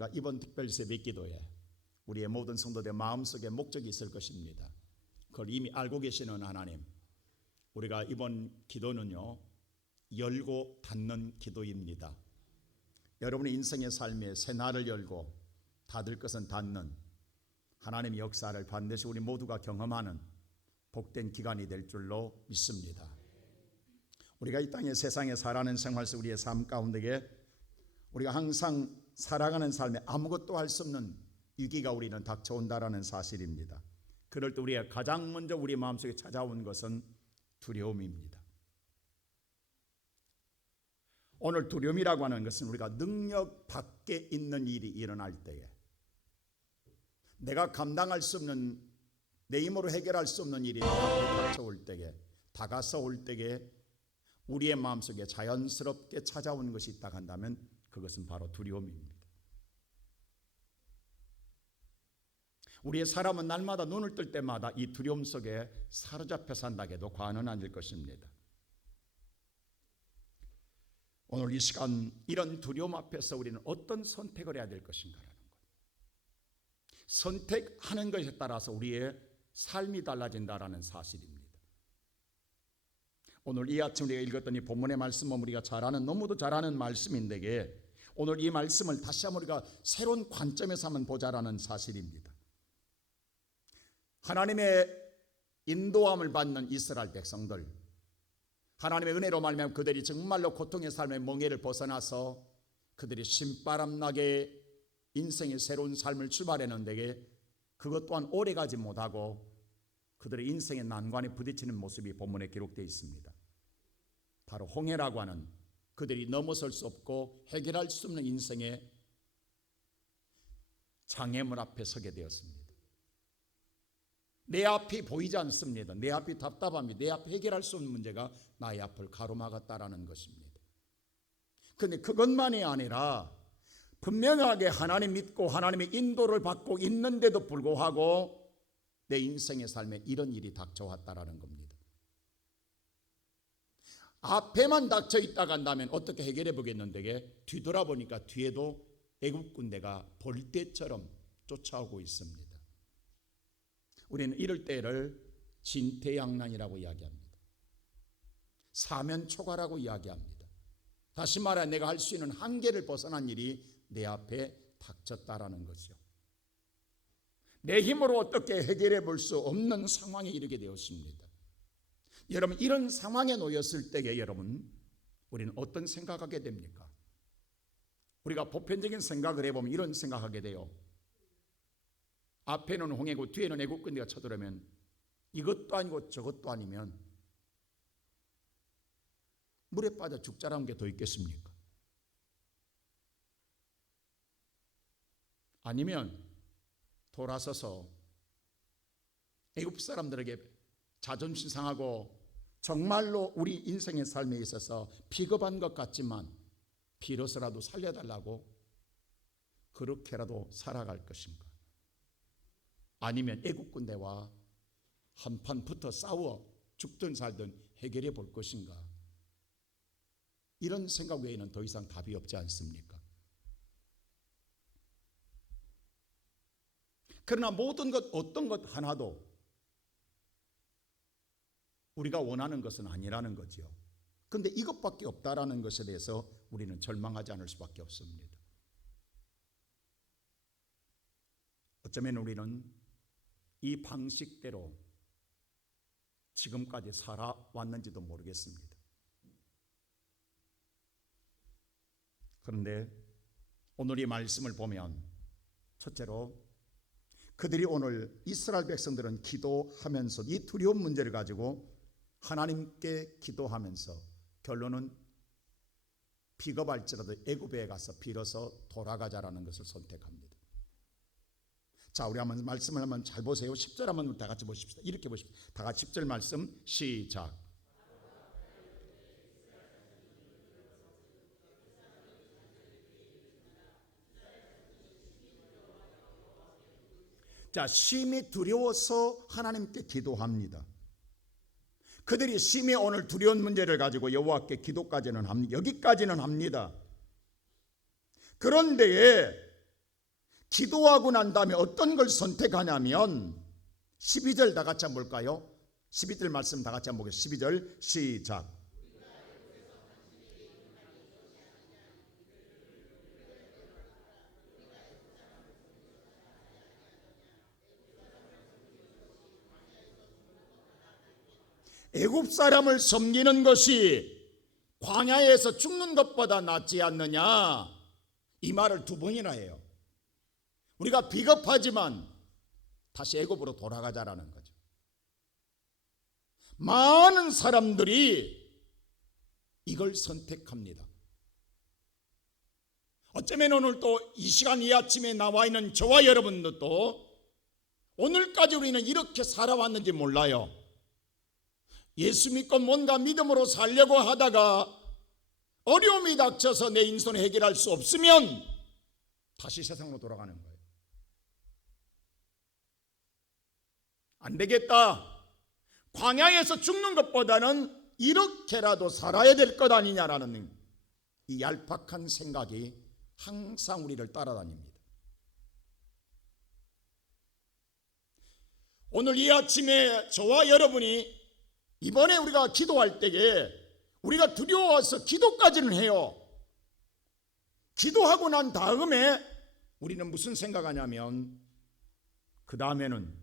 우리가 이번 특별새벽 기도에 우리의 모든 성도들 마음속에 목적이 있을 것입니다. 그걸 이미 알고 계시는 하나님, 우리가 이번 기도는요 열고 닫는 기도입니다. 여러분의 인생의 삶에 새날을 열고 닫을 것은 닫는 하나님의 역사를 반드시 우리 모두가 경험하는 복된 기간이 될 줄로 믿습니다. 우리가 이 땅의 세상에 살아가는 생활 속 우리의 삶 가운데에 우리가 항상 살아가는 삶에 아무것도 할 수 없는 위기가 우리는 닥쳐온다라는 사실입니다. 그럴 때 우리가 가장 먼저 우리 마음속에 찾아온 것은 두려움입니다. 오늘 두려움이라고 하는 것은 우리가 능력 밖에 있는 일이 일어날 때에 내가 감당할 수 없는, 내 힘으로 해결할 수 없는 일이 닥쳐올 때에, 다가서올 때에 우리의 마음속에 자연스럽게 찾아오는 것이 있다 한다면 그것은 바로 두려움입니다. 우리의 사람은 날마다 눈을 뜰 때마다 이 두려움 속에 사로잡혀 산다고 해도 과언은 아닐 것입니다. 오늘 이 시간 이런 두려움 앞에서 우리는 어떤 선택을 해야 될 것인가라는 것, 선택하는 것에 따라서 우리의 삶이 달라진다라는 사실입니다. 오늘 이 아침 우리가 읽었던 이 본문의 말씀은 우리가 잘 아는, 너무도 잘 아는 말씀인데 오늘 이 말씀을 다시 한번 우리가 새로운 관점에서 한번 보자라는 사실입니다. 하나님의 인도함을 받는 이스라엘 백성들, 하나님의 은혜로 말미암아 그들이 정말로 고통의 삶의 멍에를 벗어나서 그들이 신바람나게 인생의 새로운 삶을 출발했는데 그것 또한 오래가지 못하고 그들의 인생의 난관에 부딪히는 모습이 본문에 기록되어 있습니다. 바로 홍해라고 하는 그들이 넘어설 수 없고 해결할 수 없는 인생의 장애물 앞에 서게 되었습니다. 내 앞이 보이지 않습니다. 내 앞이 답답합니다. 내 앞에 해결할 수 없는 문제가 나의 앞을 가로막았다라는 것입니다. 그런데 그것만이 아니라 분명하게 하나님 믿고 하나님의 인도를 받고 있는데도 불구하고 내 인생의 삶에 이런 일이 닥쳐왔다라는 겁니다. 앞에만 닥쳐 있다가 한다면 어떻게 해결해 보겠는데 뒤돌아보니까 뒤에도 애국 군대가 벌떼처럼 쫓아오고 있습니다. 우리는 이럴 때를 진퇴양난이라고 이야기합니다. 사면초가라고 이야기합니다. 다시 말해 내가 할 수 있는 한계를 벗어난 일이 내 앞에 닥쳤다라는 거죠. 내 힘으로 어떻게 해결해 볼 수 없는 상황에 이르게 되었습니다. 여러분, 이런 상황에 놓였을 때에 여러분, 우리는 어떤 생각하게 됩니까? 우리가 보편적인 생각을 해보면 이런 생각하게 돼요. 앞에는 홍해고 뒤에는 애국군대가 쳐들어오면 이것도 아니고 저것도 아니면 물에 빠져 죽자라는 게 더 있겠습니까? 아니면 돌아서서 애국 사람들에게 자존심 상하고 정말로 우리 인생의 삶에 있어서 비겁한 것 같지만 비로소라도 살려달라고 그렇게라도 살아갈 것인가? 아니면 애국군대와 한판 붙어 싸워 죽든 살든 해결해 볼 것인가? 이런 생각 외에는 더 이상 답이 없지 않습니까? 그러나 모든 것, 어떤 것 하나도 우리가 원하는 것은 아니라는 거죠. 그런데 이것밖에 없다라는 것에 대해서 우리는 절망하지 않을 수밖에 없습니다. 어쩌면 우리는 이 방식대로 지금까지 살아왔는지도 모르겠습니다. 그런데 오늘 이 말씀을 보면 첫째로 그들이 오늘 이스라엘 백성들은 기도하면서 이 두려운 문제를 가지고 하나님께 기도하면서 결론은 비겁할지라도 애굽에 가서 빌어서 돌아가자라는 것을 선택합니다. 자, 우리 한번 말씀을 한번 잘 보세요. 10절 한번 다 같이 보십시다. 이렇게 보십시다. 다 같이 10절 말씀 시작. 자, 심히 두려워서 하나님께 기도합니다. 그들이 심히 오늘 두려운 문제를 가지고 여호와께 기도까지는 합니다. 여기까지는 합니다. 그런데 기도하고 난 다음에 어떤 걸 선택하냐면 12절 다 같이 한번 볼까요? 12절 말씀 다 같이 한번 보겠습니다. 12절 시작. 애굽 사람을 섬기는 것이 광야에서 죽는 것보다 낫지 않느냐, 이 말을 두 번이나 해요. 우리가 비겁하지만 다시 애굽으로 돌아가자라는 거죠. 많은 사람들이 이걸 선택합니다. 어쩌면 오늘 또 이 시간 이 아침에 나와 있는 저와 여러분들도 오늘까지 우리는 이렇게 살아왔는지 몰라요. 예수 믿고 뭔가 믿음으로 살려고 하다가 어려움이 닥쳐서 내 인생을 해결할 수 없으면 다시 세상으로 돌아가는 거예요. 안 되겠다. 광야에서 죽는 것보다는 이렇게라도 살아야 될 것 아니냐라는 이 얄팍한 생각이 항상 우리를 따라다닙니다. 오늘 이 아침에 저와 여러분이 이번에 우리가 기도할 때에 우리가 두려워서 기도까지는 해요. 기도하고 난 다음에 우리는 무슨 생각하냐면 그 다음에는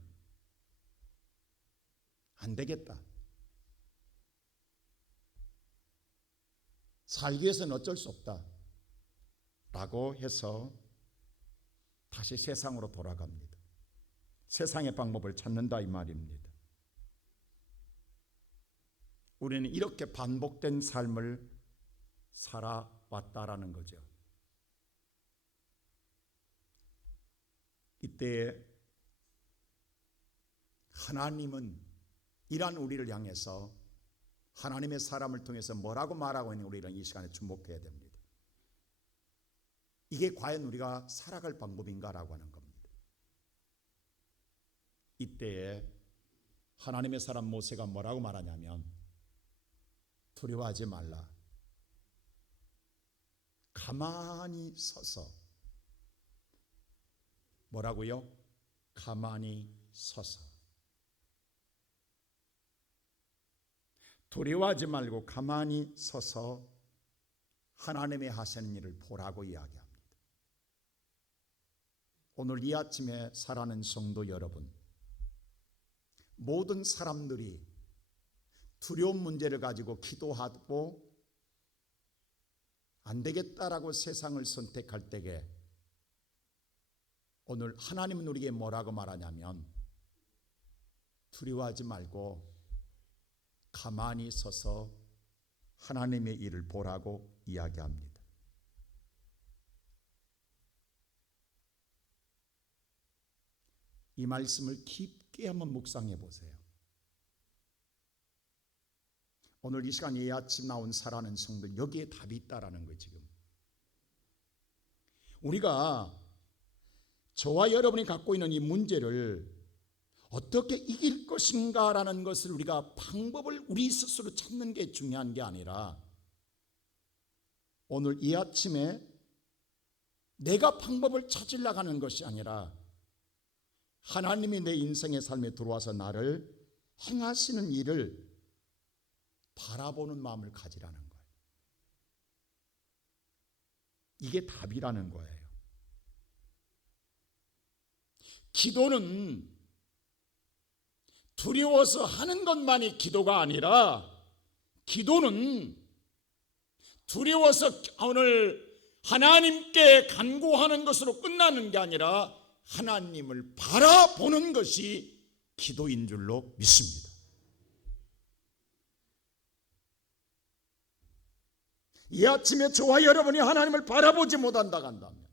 안 되겠다. 살기 위해서는 어쩔 수 없다 라고 해서 다시 세상으로 돌아갑니다. 세상의 방법을 찾는다 이 말입니다. 우리는 이렇게 반복된 삶을 살아왔다라는 거죠. 이때 하나님은 이러한 우리를 향해서 하나님의 사람을 통해서 뭐라고 말하고 있는 우리는 이 시간에 주목해야 됩니다. 이게 과연 우리가 살아갈 방법인가라고 하는 겁니다. 이때에 하나님의 사람 모세가 뭐라고 말하냐면 두려워하지 말라. 가만히 서서 뭐라고요? 가만히 서서 두려워하지 말고 가만히 서서 하나님의 하시는 일을 보라고 이야기합니다. 오늘 이 아침에 살아가는 성도 여러분, 모든 사람들이 두려운 문제를 가지고 기도하고 안 되겠다라고 세상을 선택할 때에 오늘 하나님은 우리에게 뭐라고 말하냐면 두려워하지 말고 가만히 서서 하나님의 일을 보라고 이야기합니다. 이 말씀을 깊게 한번 묵상해 보세요. 오늘 이 시간 이 아침 나온 살아는 성도 여기에 답이 있다라는 거예요. 지금 우리가 저와 여러분이 갖고 있는 이 문제를 어떻게 이길 것인가라는 것을 우리가 방법을 우리 스스로 찾는 게 중요한 게 아니라 오늘 이 아침에 내가 방법을 찾으려고 하는 것이 아니라 하나님이 내 인생의 삶에 들어와서 나를 행하시는 일을 바라보는 마음을 가지라는 거예요. 이게 답이라는 거예요. 기도는 두려워서 하는 것만이 기도가 아니라 기도는 두려워서 오늘 하나님께 간구하는 것으로 끝나는 게 아니라 하나님을 바라보는 것이 기도인 줄로 믿습니다. 이 아침에 저와 여러분이 하나님을 바라보지 못한다 한다면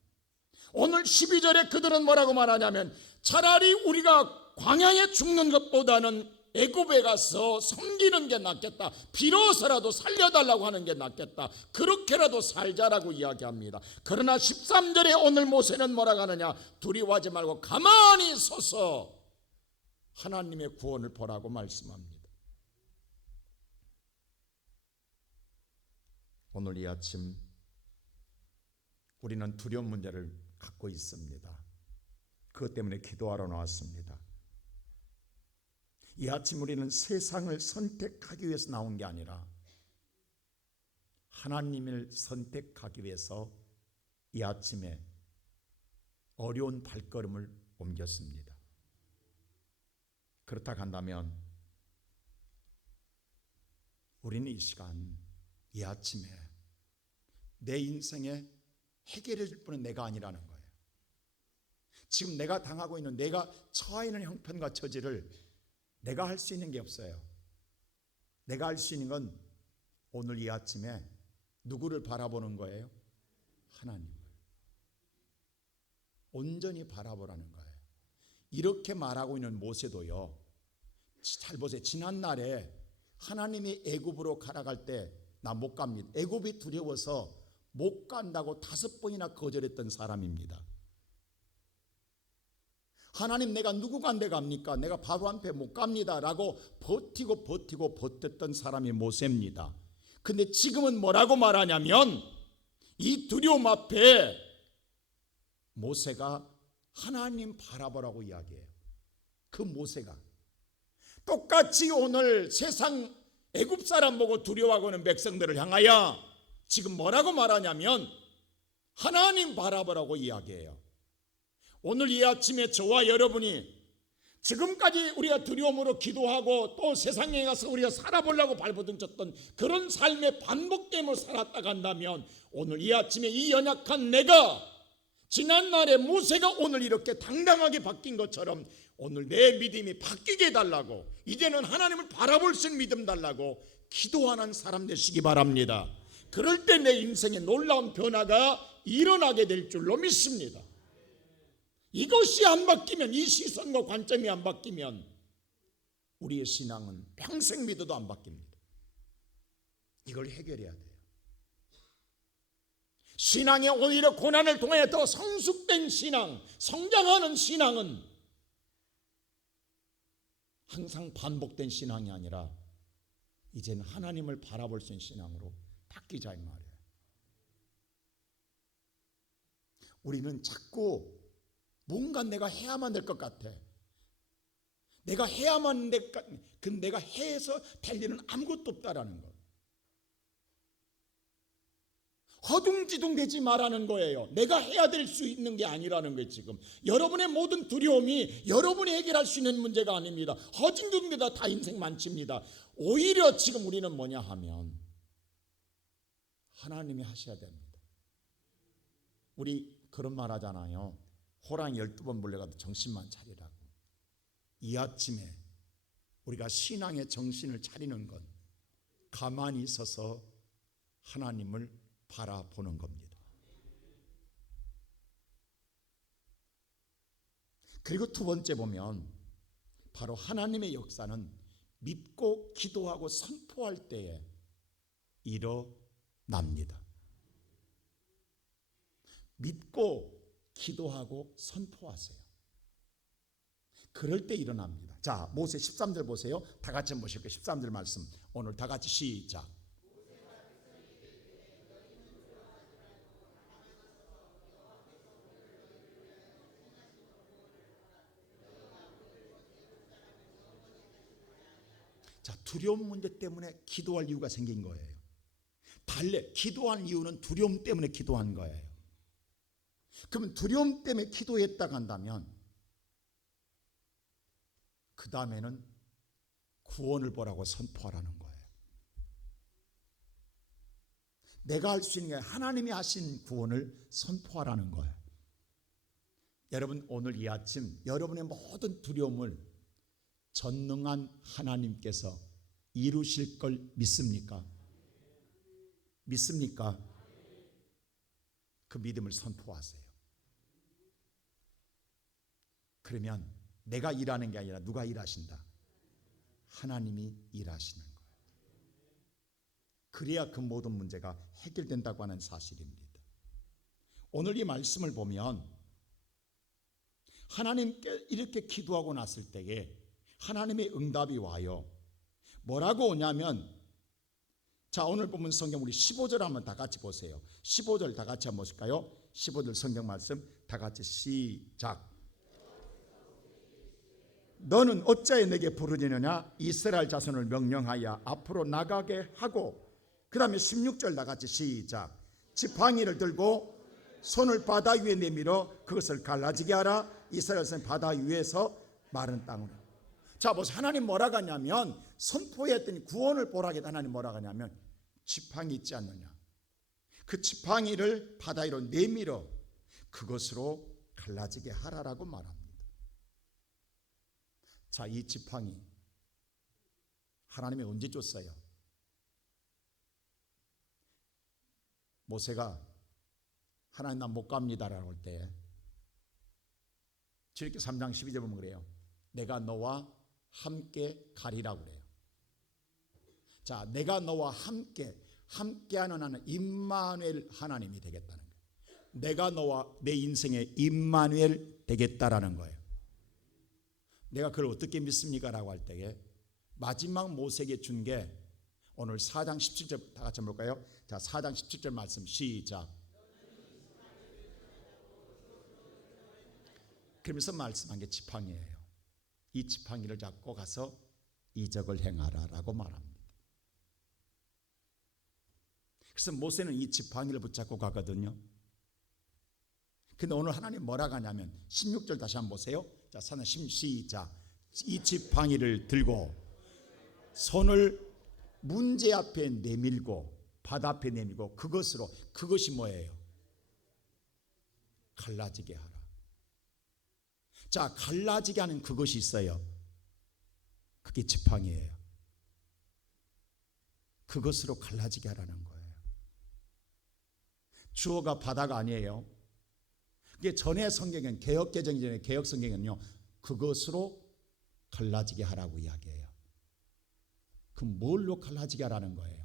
오늘 12절에 그들은 뭐라고 말하냐면 차라리 우리가 광야에 죽는 것보다는 애굽에 가서 섬기는 게 낫겠다. 비로소라도 살려달라고 하는 게 낫겠다. 그렇게라도 살자라고 이야기합니다. 그러나 13절에 오늘 모세는 뭐라고 하느냐? 두려워하지 말고 가만히 서서 하나님의 구원을 보라고 말씀합니다. 오늘 이 아침 우리는 두려운 문제를 갖고 있습니다. 그것 때문에 기도하러 나왔습니다. 이 아침 우리는 세상을 선택하기 위해서 나온 게 아니라 하나님을 선택하기 위해서 이 아침에 어려운 발걸음을 옮겼습니다. 그렇다 한다면 우리는 이 시간, 이 아침에 내 인생에 해결해 줄 분은 내가 아니라는 거예요. 지금 내가 당하고 있는, 내가 처해 있는 형편과 처지를 내가 할 수 있는 게 없어요. 내가 할 수 있는 건 오늘 이 아침에 누구를 바라보는 거예요? 하나님을 온전히 바라보라는 거예요. 이렇게 말하고 있는 모세도요, 잘 보세요. 지난날에 하나님이 애굽으로 가라갈 때 나 못 갑니다, 애굽이 두려워서 못 간다고 5번이나 거절했던 사람입니다. 하나님, 내가 누구 간데 갑니까? 내가 바로 앞에 못 갑니다 라고 버텼던 사람이 모세입니다. 근데 지금은 뭐라고 말하냐면 이 두려움 앞에 모세가 하나님 바라보라고 이야기해요. 그 모세가 똑같이 오늘 세상 애굽 사람 보고 두려워하고 있는 백성들을 향하여 지금 뭐라고 말하냐면 하나님 바라보라고 이야기해요. 오늘 이 아침에 저와 여러분이 지금까지 우리가 두려움으로 기도하고 또 세상에 가서 우리가 살아보려고 발버둥쳤던 그런 삶의 반복됨을 살았다 한다면 오늘 이 아침에 이 연약한 내가 지난날의 모세가 오늘 이렇게 당당하게 바뀐 것처럼 오늘 내 믿음이 바뀌게 해달라고, 이제는 하나님을 바라볼 수 있는 믿음 달라고 기도하는 사람 되시기 바랍니다. 그럴 때 내 인생에 놀라운 변화가 일어나게 될 줄로 믿습니다. 이것이 안 바뀌면, 이 시선과 관점이 안 바뀌면 우리의 신앙은 평생 믿어도 안 바뀝니다. 이걸 해결해야 돼요. 신앙에 오히려 고난을 통해 더 성숙된 신앙, 성장하는 신앙은 항상 반복된 신앙이 아니라 이제는 하나님을 바라볼 수 있는 신앙으로 바뀌자 이 말이에요. 우리는 자꾸 뭔가 내가 해야만 될 것 같아. 내가 해야만 될 것, 근데 내가 해서 될 일은 아무것도 없다라는 거. 허둥지둥 되지 말라는 거예요. 내가 해야 될 수 있는 게 아니라는 거예요. 지금 여러분의 모든 두려움이 여러분이 해결할 수 있는 문제가 아닙니다. 허둥지둥 되다 다 인생 만칩니다. 오히려 지금 우리는 뭐냐 하면 하나님이 하셔야 됩니다. 우리 그런 말 하잖아요. 호랑이 12번 물려가도 정신만 차리라고. 이 아침에 우리가 신앙의 정신을 차리는 건 가만히 있어서 하나님을 바라보는 겁니다. 그리고 두 번째 보면 바로 하나님의 역사는 믿고 기도하고 선포할 때에 일어납니다. 믿고 기도하고 선포하세요. 그럴 때 일어납니다. 자, 모세 13절 보세요. 다 같이 보실게요. 13절 말씀 오늘 다 같이 시작. 자, 두려움 문제 때문에 기도할 이유가 생긴 거예요. 달래 기도한 이유는 두려움 때문에 기도한 거예요. 그러면 두려움 때문에 기도했다고 한다면 그 다음에는 구원을 보라고 선포하라는 거예요. 내가 할 수 있는 게 하나님이 하신 구원을 선포하라는 거예요. 여러분, 오늘 이 아침 여러분의 모든 두려움을 전능한 하나님께서 이루실 걸 믿습니까? 믿습니까? 그 믿음을 선포하세요. 그러면 내가 일하는 게 아니라 누가 일하신다? 하나님이 일하시는 거예요. 그래야 그 모든 문제가 해결된다고 하는 사실입니다. 오늘 이 말씀을 보면 하나님께 이렇게 기도하고 났을 때에 하나님의 응답이 와요. 뭐라고 오냐면, 자, 오늘 보면 성경 우리 15절 한번 다 같이 보세요. 15절 다 같이 한번 보실까요? 15절 성경 말씀 다 같이 시작. 너는 어찌하여 내게 부르짖느냐? 이스라엘 자손을 명령하여 앞으로 나가게 하고, 그 다음에 16절 나같이 시작. 지팡이를 들고 손을 바다 위에 내밀어 그것을 갈라지게 하라. 이스라엘 자손 바다 위에서 마른 땅으로. 자, 보세요. 하나님 뭐라고 하냐면, 선포했더니 구원을 보라겠다. 하나님 뭐라고 하냐면, 지팡이 있지 않느냐, 그 지팡이를 바다 위로 내밀어 그것으로 갈라지게 하라라고 말합니다. 자, 이 지팡이 하나님이 언제 줬어요? 모세가 하나님 나 못 갑니다라고 할 때 출애굽기 3장 12절 보면 그래요. 내가 너와 함께 가리라고 그래요. 자, 내가 너와 함께하는 하나님, 임마누엘 하나님이 되겠다는 거예요. 내가 너와 내 인생의 임마누엘 되겠다라는 거예요. 내가 그걸 어떻게 믿습니까? 라고 할 때에 마지막 모세에게 준 게 오늘 4장 17절 다 같이 볼까요? 자, 4장 17절 말씀 시작. 그러면서 말씀한 게 지팡이예요. 이 지팡이를 잡고 가서 이적을 행하라라고 말합니다. 그래서 모세는 이 지팡이를 붙잡고 가거든요. 근데 오늘 하나님 뭐라고 하냐면 16절 다시 한번 보세요. 자, 시작. 이 지팡이를 들고 손을 문제 앞에 내밀고 바다 앞에 내밀고 그것이 뭐예요? 갈라지게 하라. 자, 갈라지게 하는 그것이 있어요. 그게 지팡이예요. 그것으로 갈라지게 하라는 거예요. 주어가 바다가 아니에요. 그게 전에 성경은 개혁개정 전에 개혁 성경은요, 그것으로 갈라지게 하라고 이야기해요. 그럼 뭘로 갈라지게 하라는 거예요?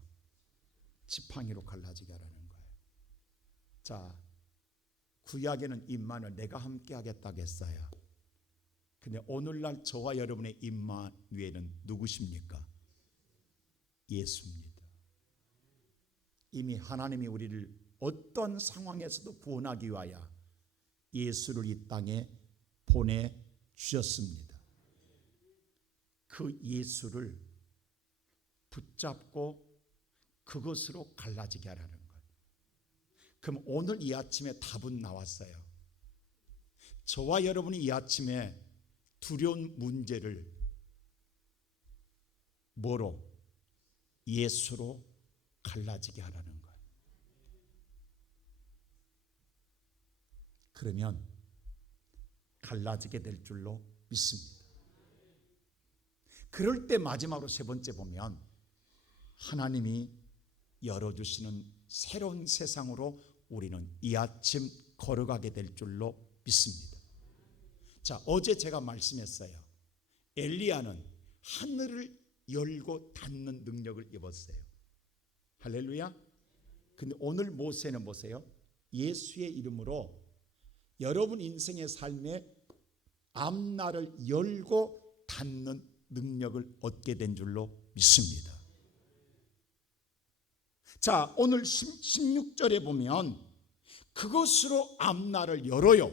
지팡이로 갈라지게 하라는 거예요. 자, 구약에는 임마누엘 내가 함께 하겠다고 했어요. 근데 오늘날 저와 여러분의 임마누엘은 누구십니까? 예수입니다. 이미 하나님이 우리를 어떤 상황에서도 구원하기 위하여 예수를 이 땅에 보내주셨습니다. 그 예수를 붙잡고 그것으로 갈라지게 하라는 거예요. 그럼 오늘 이 아침에 답은 나왔어요. 저와 여러분이 이 아침에 두려운 문제를 뭐로? 예수로 갈라지게 하라는 거예요. 그러면 갈라지게 될 줄로 믿습니다. 그럴 때 마지막으로 세 번째 보면 하나님이 열어주시는 새로운 세상으로 우리는 이 아침 걸어가게 될 줄로 믿습니다. 자, 어제 제가 말씀했어요. 엘리야는 하늘을 열고 닫는 능력을 입었어요. 할렐루야. 근데 오늘 모세는 보세요. 예수의 이름으로 여러분 인생의 삶에 앞날을 열고 닫는 능력을 얻게 된 줄로 믿습니다. 자, 오늘 16절에 보면 그것으로 앞날을 열어요.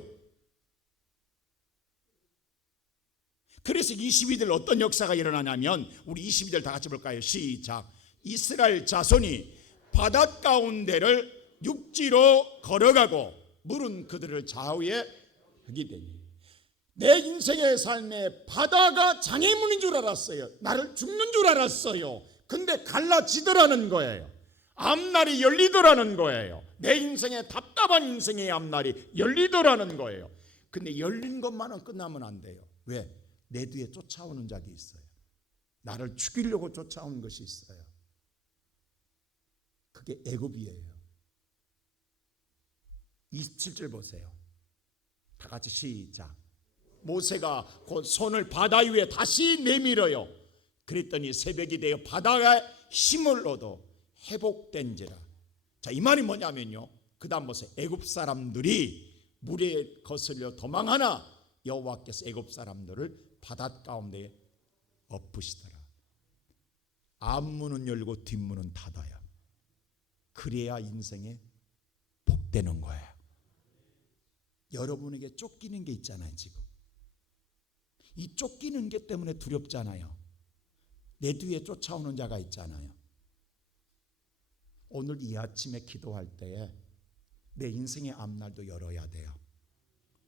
그래서 22절 어떤 역사가 일어나냐면 우리 22절 다 같이 볼까요? 시작. 이스라엘 자손이 바닷 가운데를 육지로 걸어가고 물은 그들을 좌우에 하게 되니 내 인생의 삶에 바다가 장애물인 줄 알았어요. 나를 죽는 줄 알았어요. 근데 갈라지더라는 거예요. 앞날이 열리더라는 거예요. 내 인생의 답답한 인생의 앞날이 열리더라는 거예요. 근데 열린 것만은 끝나면 안 돼요. 왜? 내 뒤에 쫓아오는 자가 있어요. 나를 죽이려고 쫓아오는 것이 있어요. 그게 애굽이에요. 27절 보세요. 다 같이 시작. 모세가 곧 손을 바다 위에 다시 내밀어요. 그랬더니 새벽이 되어 바다가 힘을 얻어 회복된지라. 자, 이 말이 뭐냐면요, 그 다음 보세요. 애굽 사람들이 물에 거슬려 도망하나 여호와께서 애굽 사람들을 바닷가운데 엎으시더라. 앞문은 열고 뒷문은 닫아야, 그래야 인생에 복되는 거예요. 여러분에게 쫓기는 게 있잖아요. 지금 이 쫓기는 게 때문에 두렵잖아요. 내 뒤에 쫓아오는 자가 있잖아요. 오늘 이 아침에 기도할 때에 내 인생의 앞날도 열어야 돼요.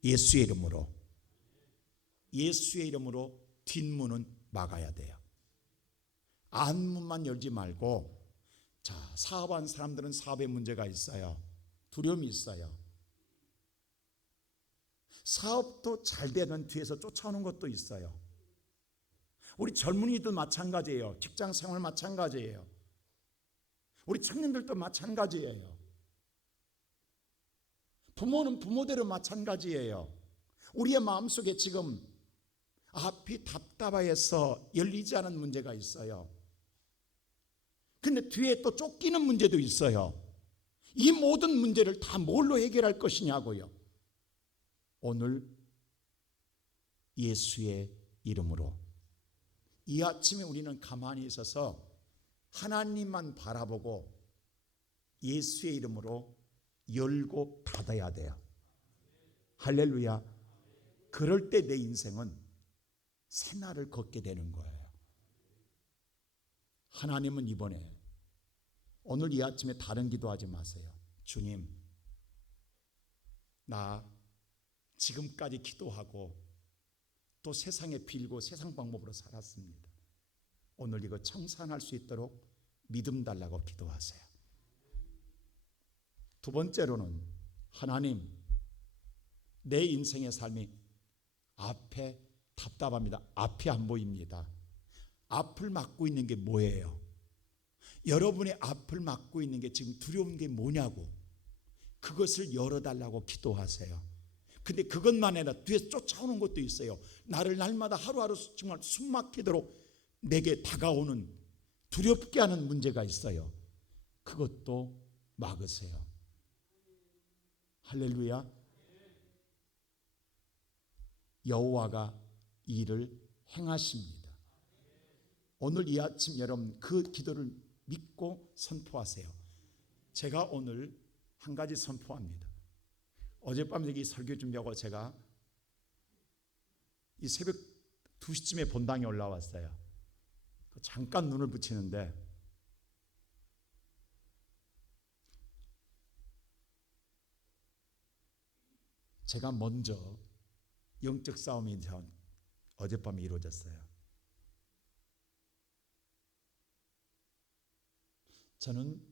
예수의 이름으로. 예수의 이름으로 뒷문은 막아야 돼요. 안문만 열지 말고, 자, 사업한 사람들은 사업에 문제가 있어요. 두려움이 있어요. 사업도 잘 되는 뒤에서 쫓아오는 것도 있어요. 우리 젊은이도 마찬가지예요. 직장 생활 마찬가지예요. 우리 청년들도 마찬가지예요. 부모는 부모대로 마찬가지예요. 우리의 마음속에 지금 앞이 답답해서 열리지 않은 문제가 있어요. 근데 뒤에 또 쫓기는 문제도 있어요. 이 모든 문제를 다 뭘로 해결할 것이냐고요. 오늘 예수의 이름으로 이 아침에 우리는 가만히 있어서 하나님만 바라보고 예수의 이름으로 열고 닫아야 돼요. 할렐루야. 그럴 때 내 인생은 새날을 걷게 되는 거예요. 하나님은 이번에 오늘 이 아침에 다른 기도하지 마세요. 주님, 나 지금까지 기도하고 또 세상에 빌고 세상 방법으로 살았습니다. 오늘 이거 청산할 수 있도록 믿음 달라고 기도하세요. 두 번째로는 하나님, 내 인생의 삶이 앞에 답답합니다. 앞이 안 보입니다. 앞을 막고 있는 게 뭐예요? 여러분의 앞을 막고 있는 게 지금 두려운 게 뭐냐고, 그것을 열어달라고 기도하세요. 근데 그것만 아니라 뒤에서 쫓아오는 것도 있어요. 나를 날마다 하루하루 정말 숨막히도록 내게 다가오는 두렵게 하는 문제가 있어요. 그것도 막으세요. 할렐루야. 여호와가 일을 행하십니다. 오늘 이 아침 여러분 그 기도를 믿고 선포하세요. 제가 오늘 한 가지 선포합니다. 어젯밤 여기 설교 준비하고 제가 이 새벽 2시쯤에 본당에 올라왔어요. 잠깐 눈을 붙이는데 제가 먼저 영적 싸움이 어젯밤에 이루어졌어요. 저는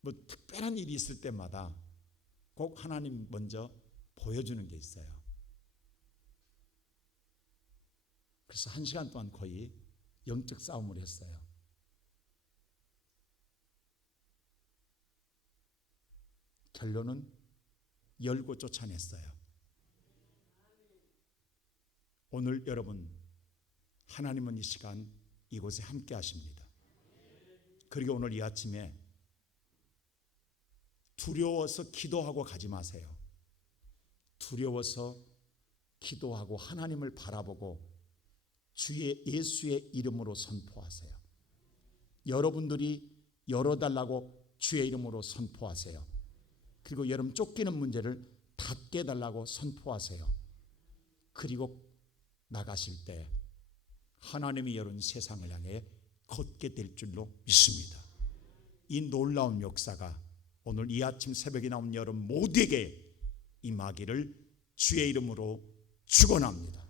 뭐 특별한 일이 있을 때마다 꼭 하나님 먼저 보여주는 게 있어요. 그래서 1시간 동안 거의 영적 싸움을 했어요. 결론은 열고 쫓아냈어요. 오늘 여러분, 하나님은 이 시간 이곳에 함께 하십니다. 그리고 오늘 이 아침에 두려워서 기도하고 가지 마세요. 두려워서 기도하고 하나님을 바라보고 주의 예수의 이름으로 선포하세요. 여러분들이 열어달라고 주의 이름으로 선포하세요. 그리고 여러분 쫓기는 문제를 닫게 해달라고 선포하세요. 그리고 나가실 때 하나님이 여는 세상을 향해 걷게 될 줄로 믿습니다. 이 놀라운 역사가 오늘 이 아침 새벽에 나온 여러분 모두에게 임하기를 주의 이름으로 축원합니다.